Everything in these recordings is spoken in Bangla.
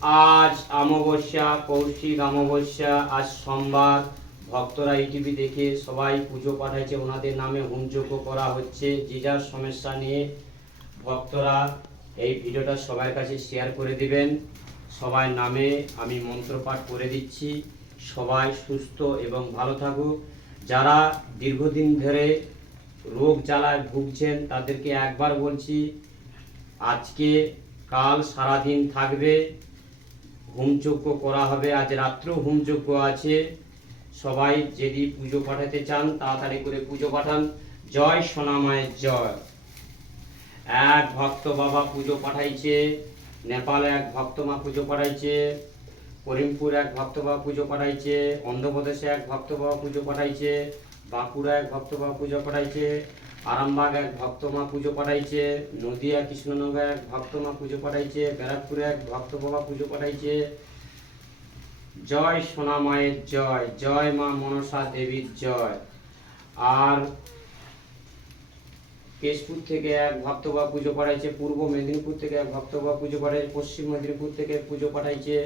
আজ অমাবস্যা, কৌশিক অমাবস্যা। আজ সোমবার। ভক্তরা ইউটিভি দেখে সবাই পুজো পাঠাইছে, ওনাদের নামে হোমযজ্ঞ করা হচ্ছে। যে যার সমস্যা নিয়ে ভক্তরা এই ভিডিওটা সবার কাছে শেয়ার করে দিবেন। সবার নামে আমি মন্ত্রপাঠ করে দিচ্ছি। সবাই সুস্থ এবং ভালো থাকুক। যারা দীর্ঘদিন ধরে রোগ জ্বালায় ভুগছেন তাদেরকে একবার বলছি, আজকে কাল সারাদিন থাকবে, হোমযজ্ঞ করা হবে। আজ রাত্রেও হোমযজ্ঞ আছে। সবাই যদি পুজো পাঠাতে চান তাড়াতাড়ি করে পুজো পাঠান। জয় সোনামায়ের জয়। এক ভক্ত বাবা পুজো পাঠাইছে, নেপালে এক ভক্ত মা পুজো পাঠাইছে, করিমপুর এক ভক্ত বাবা পুজো পাঠাইছে, অন্ধ্রপ্রদেশে এক ভক্ত বাবা পুজো পাঠাইছে, বাঁকুড়া এক ভক্ত বাবা পুজো পাঠাইছে, আরামবাগ এক ভক্ত মা পুজো পাঠাইছে, নদিয়া কৃষ্ণনগর এক ভক্ত মা পুজো পাঠাইছে, ব্যারাকপুরে এক ভক্ত বাবা পুজো পাঠাইছে। জয় সোনা মায়ের জয়, জয় মা মনসা দেবীর জয়। আর কেশপুর থেকে এক ভক্ত বাবা পুজো পাঠাইছে, পূর্ব মেদিনীপুর থেকে এক ভক্ত বাবা পুজো পাঠাইছে, পশ্চিম মেদিনীপুর থেকে পুজো পাঠাইছে,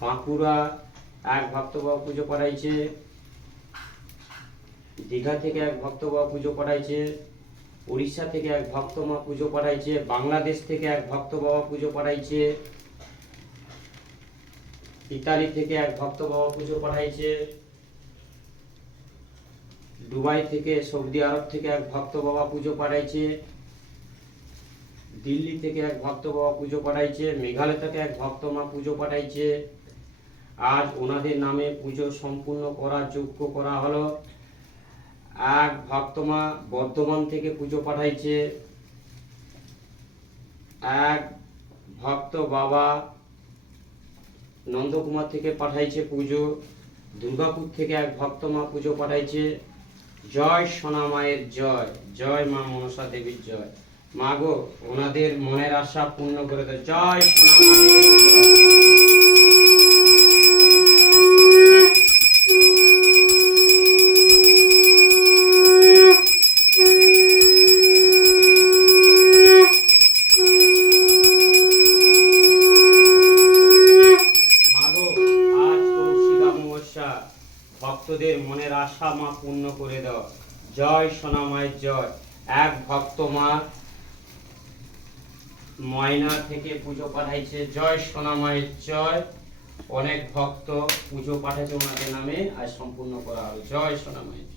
বাঁকুড়া এক ভক্ত বাবা পুজো পাঠাইছে, দীঘা থেকে এক ভক্ত বাবা পুজো পাঠাইছে, উড়িষ্যা থেকে এক ভক্ত মা পুজো পাঠাইছে, বাংলাদেশ থেকে এক ভক্ত বাবা পুজো পাঠাইছে, ইতালি থেকে এক ভক্ত বাবা পুজো পাঠাইছে, দুবাই থেকে সৌদি আরব থেকে এক ভক্ত বাবা পুজো পাঠাইছে, দিল্লি থেকে এক ভক্ত বাবা পুজো পাঠাইছে, মেঘালয় থেকে এক ভক্ত মা পুজো পাঠাইছে। আজ ওনাদের নামে পুজো সম্পূর্ণ করার যোগ্য করা হলো। এক ভক্ত মা বর্ধমান থেকে পুজো পাঠাইছে, এক ভক্ত বাবা নন্দকুমার থেকে পাঠাইছে পুজো, দুর্গাপুর থেকে এক ভক্ত মা পুজো পাঠাইছে। জয় সোনা মায়ের জয়, জয় মা মনসা দেবীর জয়। মা গো, ওনাদের মনের আশা পূর্ণ করে দাও। জয় সোনা মায়ের জয়। ভক্তদের মনের আশা মা পূর্ণ করে দাও। জয় সোনা মায়ের জয়। এক ভক্ত মা ময়না থেকে পুজো পাঠাইছে। জয় সোনা মায়ের জয়। অনেক ভক্ত পুজো পাঠাইছে ওনাদের নামে, আজ সম্পূর্ণ করা হবে। জয় সোনা মায়ের।